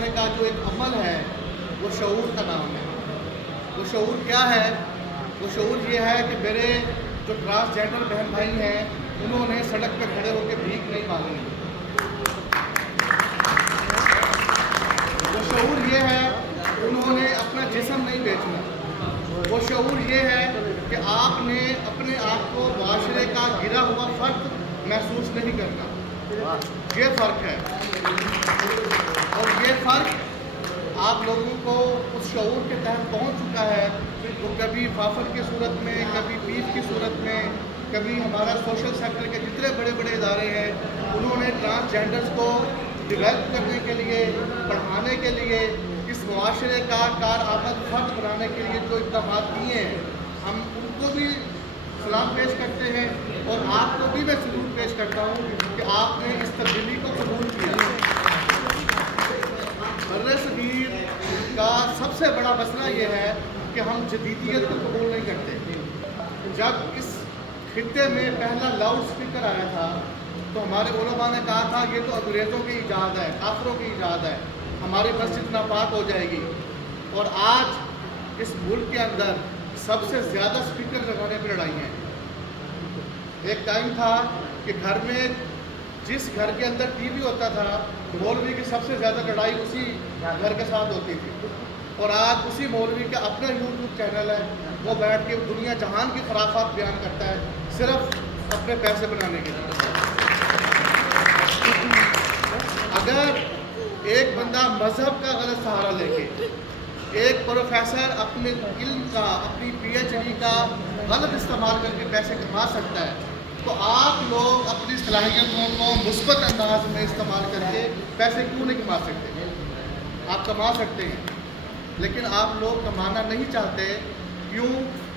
بنانے کا جو ایک عمل ہے وہ شعور کا نام ہے۔ وہ شعور کیا ہے؟ وہ شعور یہ ہے کہ میرے جو ٹرانسجینڈر بہن بھائی ہیں انہوں نے سڑک پہ کھڑے ہو کے بھیک نہیں مانگنی۔ وہ شعور یہ ہے انہوں نے اپنا جسم نہیں بیچنا۔ وہ شعور یہ ہے کہ آپ نے اپنے آپ کو معاشرے کا گرا ہوا فرد محسوس نہیں کرنا۔ یہ فرق ہے، اور یہ فرق آپ لوگوں کو اس شعور کے تحت پہنچ چکا ہے۔ تو کبھی فافر کی صورت میں، کبھی پیف کی صورت میں، کبھی ہمارا سوشل سیکٹر کے جتنے بڑے بڑے ادارے ہیں انہوں نے ٹرانسجینڈرز کو ڈیولپ کرنے کے لیے، پڑھانے کے لیے، اس معاشرے کا کارآمد فرد بنانے کے لیے جو اقدامات کیے ہیں ہم ان کو بھی سلام پیش کرتے ہیں، اور آپ کو بھی میں سلوٹ پیش کرتا ہوں کہ آپ نے اس تبدیلی کو قبول کیا۔ بر صغیر کا سب سے بڑا مسئلہ یہ ہے کہ ہم جدیدیت کو قبول نہیں کرتے۔ جب اس خطے میں پہلا لاؤڈ اسپیکر آیا تھا تو ہمارے علماء نے کہا تھا یہ تو انگریزوں کی ایجاد ہے، کافروں کی ایجاد ہے، ہماری مسجد ناپاک ہو جائے گی۔ اور آج اس ملک کے اندر سب سے زیادہ اسپیکر لگانے پہ لڑائی ہیں۔ ایک ٹائم تھا کہ گھر میں جس گھر کے اندر ٹی وی ہوتا تھا مولوی کی سب سے زیادہ لڑائی اسی گھر کے ساتھ ہوتی تھی، اور آج اسی مولوی کا اپنا یوٹیوب چینل ہے، وہ بیٹھ کے دنیا جہان کی خرافات بیان کرتا ہے صرف اپنے پیسے بنانے کے لیے۔ اگر ایک بندہ مذہب کا غلط سہارا لے کے، ایک پروفیسر اپنے علم کا، اپنی پی ایچ ڈی کا غلط استعمال کر کے پیسے کما سکتا ہے، تو آپ لوگ اپنی صلاحیتوں کو مثبت انداز میں استعمال کر کے پیسے کیوں نہیں کما سکتے؟ آپ کما سکتے ہیں، لیکن آپ لوگ کمانا نہیں چاہتے۔ کیوں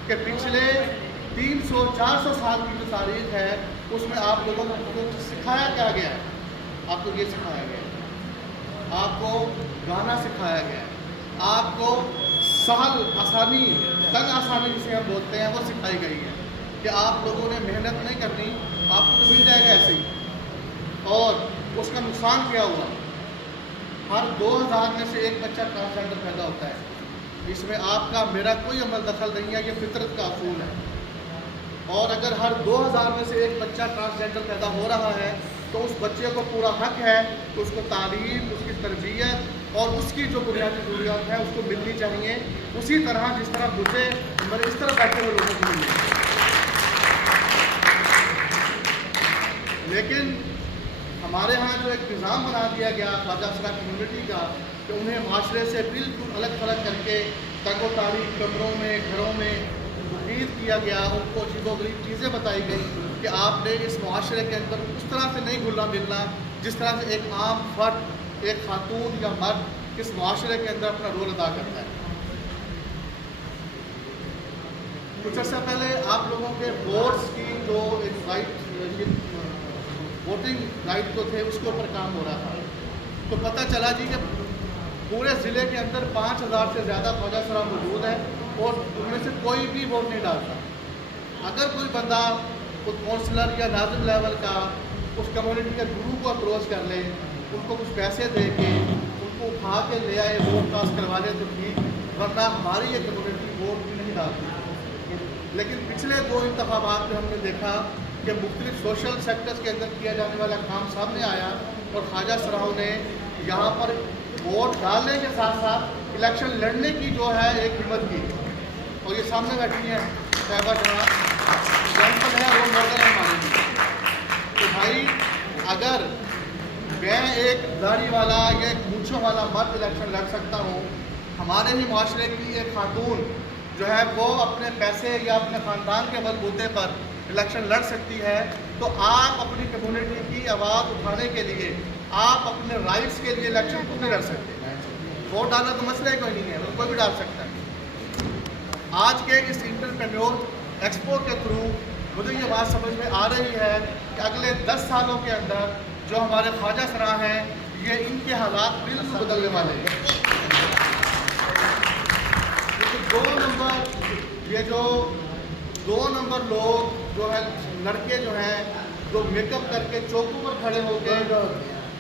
کہ پچھلے 300-400 سال کی جو تاریخ ہے اس میں آپ لوگوں کو سکھایا کیا گیا ہے؟ آپ کو یہ سکھایا گیا ہے، آپ کو گانا سکھایا گیا ہے، آپ کو سہل آسانی، تنگ آسانی جسے ہم بولتے ہیں وہ سکھائی گئی ہے کہ آپ لوگوں نے محنت نہیں کرنی، آپ کو تو مل جائے گا ایسے ہی۔ اور اس کا نقصان کیا ہوا؟ ہر 2000 میں سے ایک بچہ ٹرانسجینڈر پیدا ہوتا ہے۔ اس میں آپ کا میرا کوئی عمل دخل نہیں ہے، یہ فطرت کا اصول ہے۔ اور اگر ہر 2000 میں سے ایک بچہ ٹرانسجینڈر پیدا ہو رہا ہے تو اس بچے کو پورا حق ہے کہ اس کو تعلیم، اس کی تربیت اور اس کی جو بنیادی ضروریات ہے اس کو ملنی چاہیے، اسی طرح جس طرح مجھے میرے اس طرح بیٹھے ہوئے لوگوں کو ملنی چاہیے۔ لیکن ہمارے ہاں جو ایک نظام بنا دیا گیا خواجہ اسرا کمیونٹی کا کہ انہیں معاشرے سے بالکل الگ تھلگ کر کے تنگ و تاریک کمروں میں، گھروں میں محیط کیا گیا، ان کو عجیب و غریب چیزیں بتائی گئی کہ آپ نے اس معاشرے کے اندر اس طرح سے نہیں گھلنا ملنا جس طرح سے ایک عام فرد، ایک خاتون یا مرد اس معاشرے کے اندر اپنا رول ادا کرتا ہے۔ کچھ عرصہ پہلے آپ لوگوں کے ووٹس کی جو ایک رائٹ، ووٹنگ رائٹ جو تھے اس کے اوپر کام ہو رہا تھا، تو پتہ چلا جی کہ پورے ضلع کے اندر 5000 سے زیادہ خواجہ سرا موجود ہیں اور ان میں سے کوئی بھی ووٹ نہیں ڈالتا۔ اگر کوئی بندہ کوئی کونسلر یا ناظم لیول کا اس کمیونٹی کے گرو کو اپروچ کر لے، ان کو کچھ پیسے دے کے ان کو اٹھا کے لے آئے، ووٹ پاس کروا لے تو ٹھیک، ورنہ ہماری یہ کمیونٹی ووٹ بھی نہیں ڈالتی۔ لیکن پچھلے 2 انتخابات میں ہم نے دیکھا کہ مختلف سوشل سیکٹرز کے اندر کیا جانے والا کام سامنے آیا اور خواجہ سراؤں نے یہاں پر ووٹ ڈالنے کے ساتھ ساتھ الیکشن لڑنے کی جو ہے ایک ہمت کی، اور یہ سامنے بیٹھی ہیں صاحبہ جہاں ایگزامپل ہے وہ نظر ہمارے لیے۔ تو بھائی اگر میں ایک داڑھی والا یا ایک مونچھوں والا مرد الیکشن لڑ سکتا ہوں، ہمارے ہی معاشرے کی ایک خاتون جو ہے وہ اپنے پیسے یا اپنے خاندان کے بلبوتے پر الیکشن لڑ سکتی ہے، تو آپ اپنی کمیونٹی کی آواز اٹھانے کے لیے، آپ اپنے رائٹس کے لیے الیکشن کیوں نہیں لڑ سکتے؟ ووٹ ڈالنا تو مسئلہ ہی کوئی نہیں ہے، وہ کوئی بھی ڈال سکتا ہے۔ آج کے اس انٹرپرینیور ایکسپو کے تھرو مجھے یہ بات سمجھ میں آ رہی ہے کہ اگلے 10 سالوں کے اندر جو ہمارے خواجہ سرا ہیں یہ ان کے حالات بالکل بدلنے والے ہیں۔ دو نمبر لوگ جو ہے، لڑکے جو ہیں جو میک اپ کر کے چوکوں پر کھڑے ہو کے